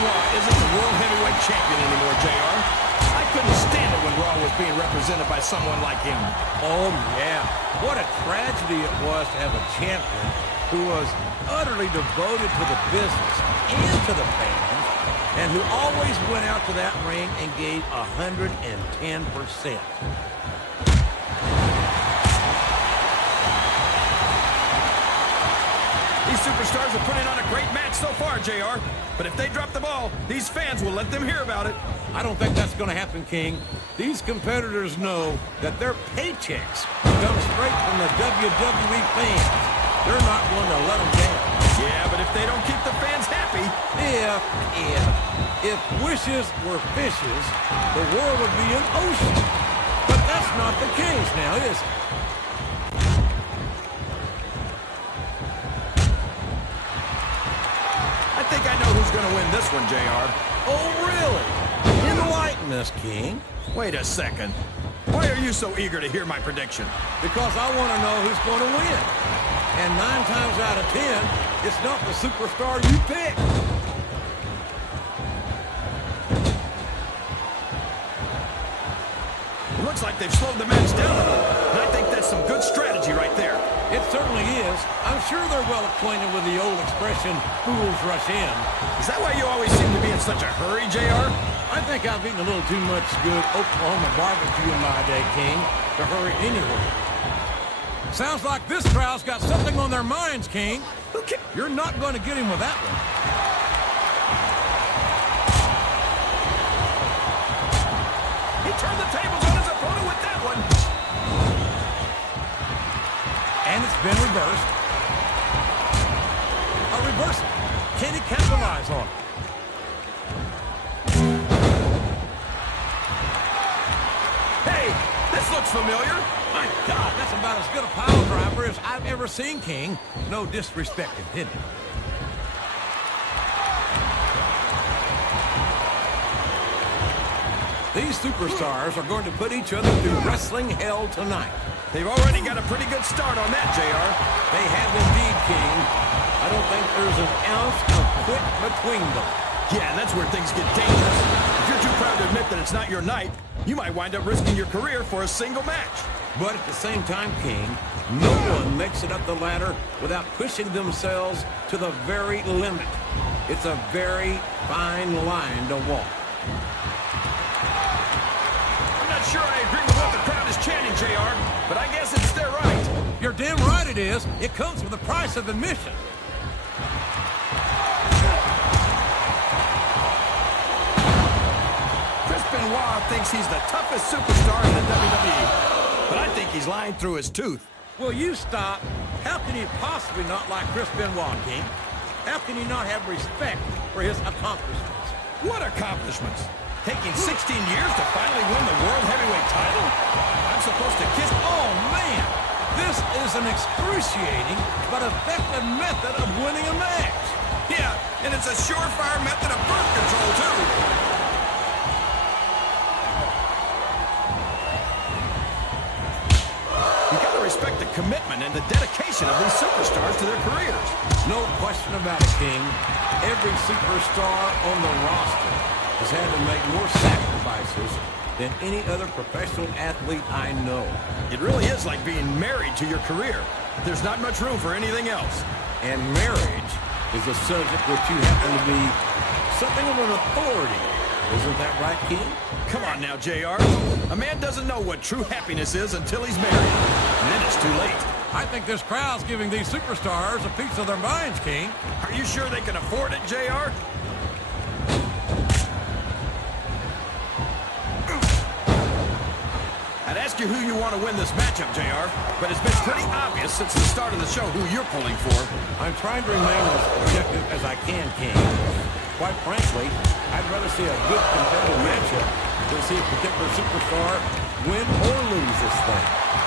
Benoit isn't the World Heavyweight Champion anymore, JR. I couldn't stand it when Raw was being represented by someone like him. Oh, yeah. What a tragedy it was to have a champion who was utterly devoted to the business and to the fans, and who always went out to that ring and gave 110%. These superstars are putting on a great match so far, JR. But if they drop the ball, these fans will let them hear about it. I don't think that's going to happen, King. These competitors know that their paychecks come straight from the WWE fans. They're not going to let them down. Yeah, but if they don't keep the fans happy... If wishes were fishes, the world would be an ocean. But that's not the case now, is it? I think I know who's going to win this one, JR. Oh, really? Enlighten us, King. Wait a second. Why are you so eager to hear my prediction? Because I want to know who's going to win. And 9 times out of 10, it's not the superstar you pick. It looks like they've slowed the match down a little. And I think that's some good strategy right there. It certainly is. I'm sure they're well acquainted with the old expression, fools rush in. Is that why you always seem to be in such a hurry, JR? I think I've eaten a little too much good Oklahoma barbecue in my day, King, to hurry anywhere. Sounds like this crowd's got something on their minds, King. Okay. You're not going to get him with that one. He turned the tables on his opponent with that one. And it's been reversed. A reversal. Can he capitalize on it? Hey, this looks familiar. My God, that's about as good a pile driver as I've ever seen, King. No disrespect intended. These superstars are going to put each other through wrestling hell tonight. They've already got a pretty good start on that, JR. They have indeed, King. I don't think there's an ounce of quit between them. Yeah, and that's where things get dangerous. If you're too proud to admit that it's not your night, you might wind up risking your career for a single match. But at the same time, King, no one makes it up the ladder without pushing themselves to the very limit. It's a very fine line to walk. I'm not sure I agree with what the crowd is chanting, JR, but I guess it's their right. You're damn right it is. It comes with the price of admission. Benoit thinks he's the toughest superstar in the WWE, but I think he's lying through his tooth. Will you stop? How can you possibly not like Chris Benoit, King? How can you not have respect for his accomplishments? What accomplishments? Taking 16 years to finally win the World Heavyweight title? I'm supposed to kiss... Oh, man! This is an excruciating but effective method of winning a match. Yeah, and it's a surefire method of birth control, too. Respect the commitment and the dedication of these superstars to their careers. No question about it, King. Every superstar on the roster has had to make more sacrifices than any other professional athlete I know. It really is like being married to your career. There's not much room for anything else. And marriage is a subject which you happen to be something of an authority. Isn't that right, King? Come on now, JR. A man doesn't know what true happiness is until he's married. And then it's too late. I think this crowd's giving these superstars a piece of their minds, King. Are you sure they can afford it, JR? I'd ask you who you want to win this matchup, JR, but it's been pretty obvious since the start of the show who you're pulling for. I'm trying to remain as objective as I can, King. Quite frankly, I'd rather see a good competitive matchup than see a particular superstar win or lose this thing.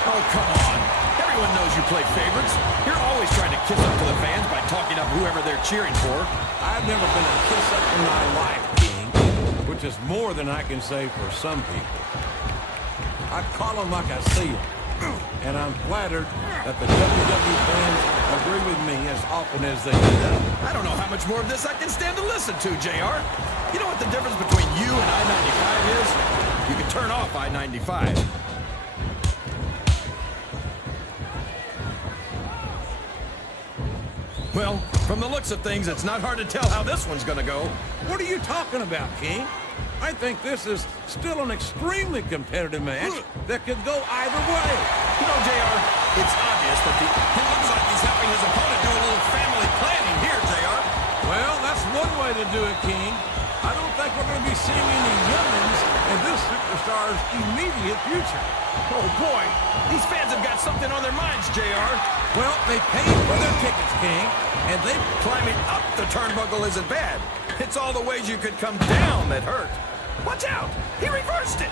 Oh, come on. Everyone knows you play favorites. You're always trying to kiss up to the fans by talking up whoever they're cheering for. I've never been a kiss-up in my life, King, which is more than I can say for some people. I call them like I see them. And I'm flattered that the WWE fans agree with me as often as they do. I don't know how much more of this I can stand to listen to, JR. You know what the difference between you and I-95 is? You can turn off I-95. Well, from the looks of things, it's not hard to tell how this one's gonna go. What are you talking about, King? I think this is still an extremely competitive match that could go either way. You know, JR, it's obvious that it looks like he's helping his opponent do a little family planning here, JR. Well, that's one way to do it, King. I don't think we're going to be seeing any youngins in this superstar's immediate future. Oh, boy. These fans have got something on their minds, JR. Well, they paid for their tickets, King, and they... Climbing up the turnbuckle isn't bad. It's all the ways you could come down that hurt. Watch out! He reversed it!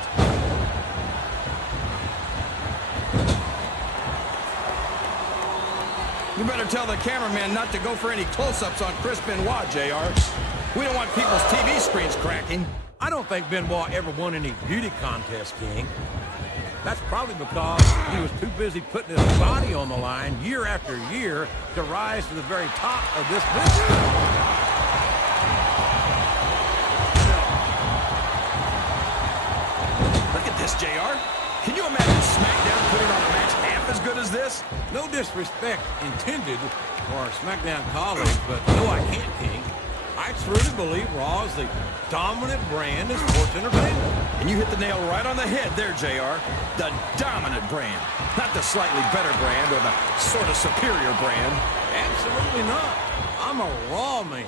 You better tell the cameraman not to go for any close-ups on Chris Benoit, JR. We don't want people's TV screens cracking. I don't think Benoit ever won any beauty contest, King. That's probably because he was too busy putting his body on the line year after year to rise to the very top of this business. This, JR. Can you imagine SmackDown putting on a match half as good as this? No disrespect intended for our SmackDown colleagues, but no, I can't, King. I truly believe Raw is the dominant brand in sports entertainment. And you hit the nail right on the head there, JR. The dominant brand. Not the slightly better brand or the sort of superior brand. Absolutely not. I'm a Raw man.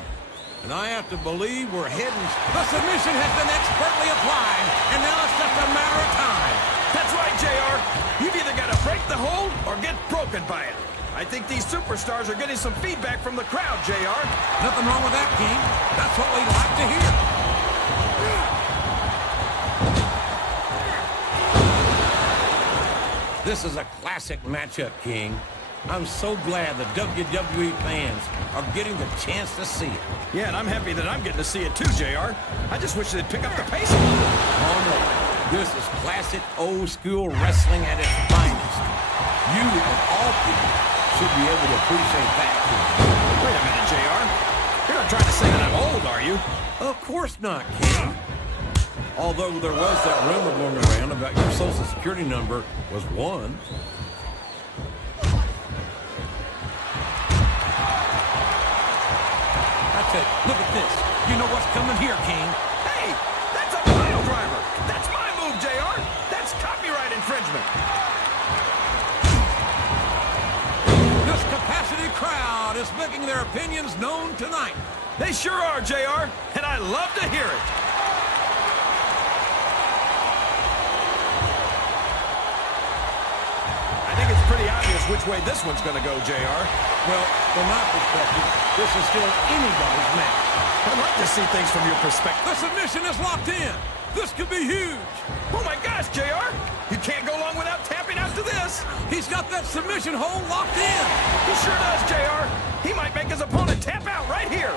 And I have to believe we're heading... The submission has been expertly applied, and now it's just a matter of time. That's right, JR. You've either got to break the hold or get broken by it. I think these superstars are getting some feedback from the crowd, JR. Nothing wrong with that, King. That's what we'd like to hear. This is a classic matchup, King. I'm so glad the WWE fans are getting the chance to see it. Yeah, and I'm happy that I'm getting to see it too, JR. I just wish they'd pick up the pace a little. Oh, no. This is classic old-school wrestling at its finest. You, of all people, should be able to appreciate that, too. Wait a minute, JR. You're not trying to say that I'm old, are you? Of course not, King. Although there was that rumor going around about your Social Security number was 1. Look at this. You know what's coming here, King? Hey, that's a pile driver. That's my move, JR. That's copyright infringement. This capacity crowd is making their opinions known tonight. They sure are, JR, and I love to hear it. I think it's pretty obvious which way this one's going to go, JR. Well, from my perspective, this is still anybody's match. I'd like to see things from your perspective. The submission is locked in. This could be huge. Oh, my gosh, JR. You can't go long without tapping out to this. He's got that submission hold locked in. He sure does, JR. He might make his opponent tap out right here.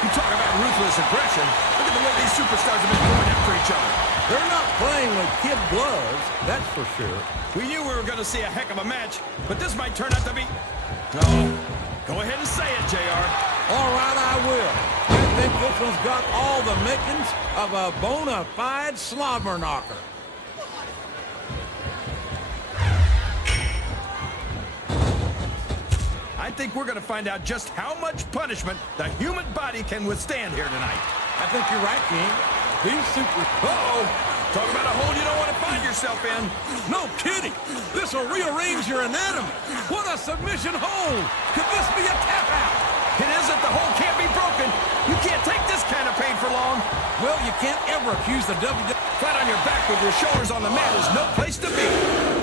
You talk about ruthless aggression. Look at the way these superstars have been going after each other. They're not playing with kid gloves, that's for sure. We knew we were going to see a heck of a match, but this might turn out to be... No. Go ahead and say it, JR. All right, I will. I think this one's got all the makings of a bona fide slobber knocker. I think we're going to find out just how much punishment the human body can withstand here tonight. I think you're right, King. These super... Uh-oh. Talk about a hole you don't want to find yourself in. No kidding. This will rearrange your anatomy. What a submission hold. Could this be a tap out? It isn't. The hole can't be broken. You can't take this kind of pain for long. Well, you can't ever accuse the WWE. Flat on your back with your shoulders on the mat is no place to be.